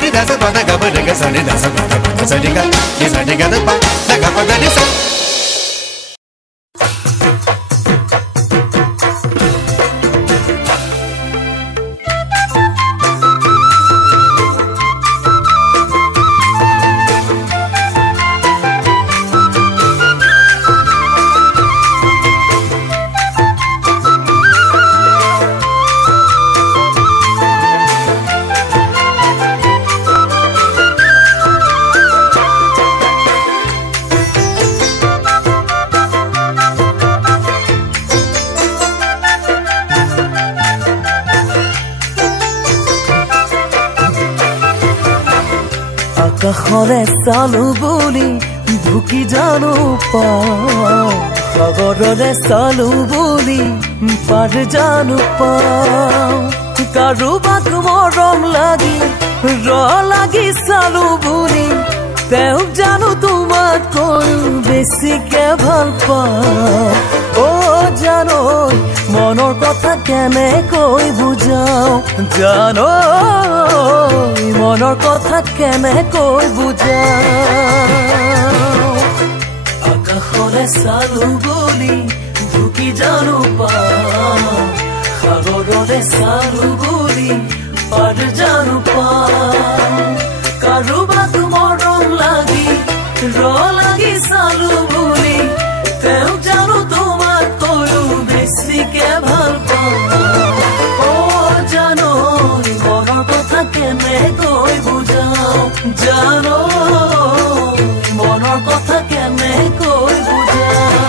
ri da sa pa da ga pa da ga sa ni da sa pa da sa ri ga da pa da ga pa da ni sa কাখৰে চালো বুলি ঢুকি জানো পাওঁ সাগৰৰে চালো বুলি পাৰ জানো পাওঁ কাৰোবাক মৰম লাগি লাগি চালো বুলি তেওঁক জানো তোমাতকৈ বেছিকে ভাল পাওঁ অ জানো মনৰ কথা কেনেকৈ বুজাওঁ জানো মনৰ কথা কেনেকৈ বুজাওঁ আকাশৰে চালো বুলি ঢুকি জানো পাওঁ সাগৰৰে চালো বুলি পাৰ জানো পাওঁ কাৰোবাক মৰম লাগি লাগি চালো বুলি তেওঁক জানো তোমাতকৈও বেছিকে ভাল পাওঁ অ জানো মনৰ কথা কেনেকৈ বুজাওঁ জানো মনৰ কথা কেনেকৈ বুজাওঁ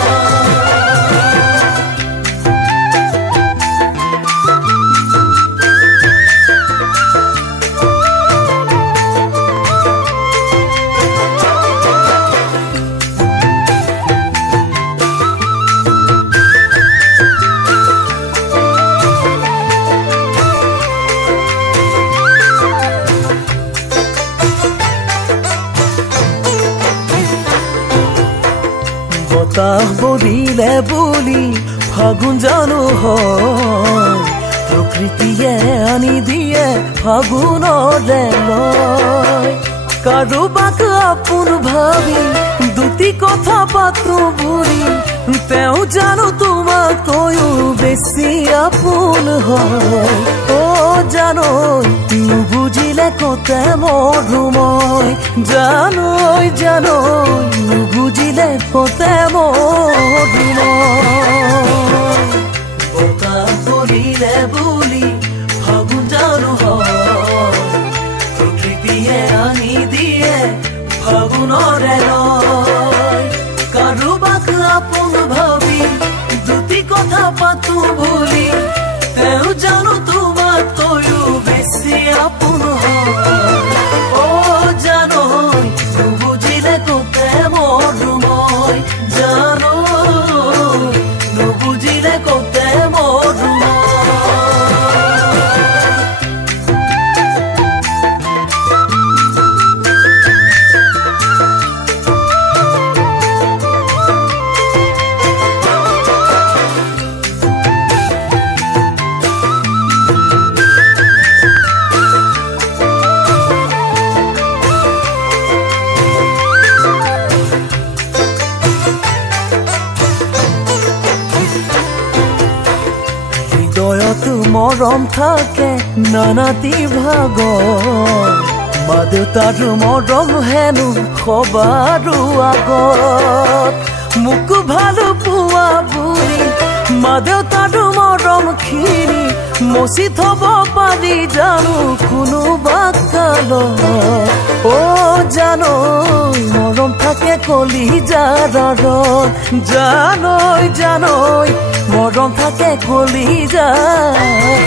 বতাহ বলিলে বুলি ফাগুন জানো হয় প্ৰকৃতিয়ে আনি দিয়ে ফাগুনৰে লয় কাৰোবাক আপোন ভাবি দুটি কথা পাতো বুলি তেওঁ জানো তোমাতকৈও বেছি আপোন হয় অ জানো নুবুজিলে কতে মৰো মই জানৈ নুবুজিলে কতে মৰো মই বতাহ বলিলে বুলি ফাগুন জানো হয় প্ৰকৃতিয়ে আনি দিয়ে ফাগুনৰে লয় কাৰোবাক আপোন ভাবি দুটি কথা পাতো বুলি তেওঁ জানো তোমাতকৈও বেছি আপোন হয় অ জানো নুবুজিলে কতে মৰো মই জানো নুবুজিলে কতে মৰো মৰম থাকে নানাটি ভাগৰ মা দেউতাৰ মৰম হেনো সবাৰো আগত মোক ভাল পোৱা বুলি মা দেউতাৰ মৰম খিনি মচি থব পাৰি জানো কোনোবা কালত অ জানো মৰম থাকে কলিজাৰ জানৈ মৰম থাকে কলিজাৰ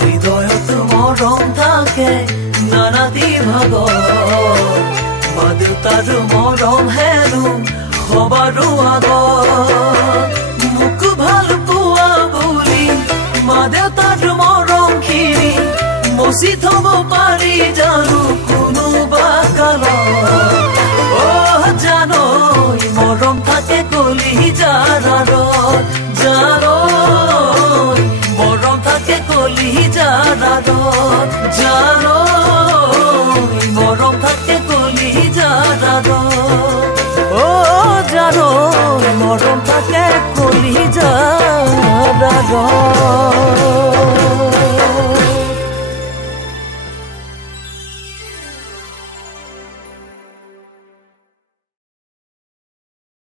হৃদয়ত মৰম থাকে নানাটি ভাগৰ মা দেউতাৰ মৰম হেনো সবাৰো আগত মোক ভাল পোৱা বুলি মা দেউতাৰ মৰম খিনি মচি থব পাৰি জানো কোনোবা কালত অ জানৈ মৰম থাকে কলিজাৰ জানৈ মৰম থাকে কলিজাৰ সাগৰ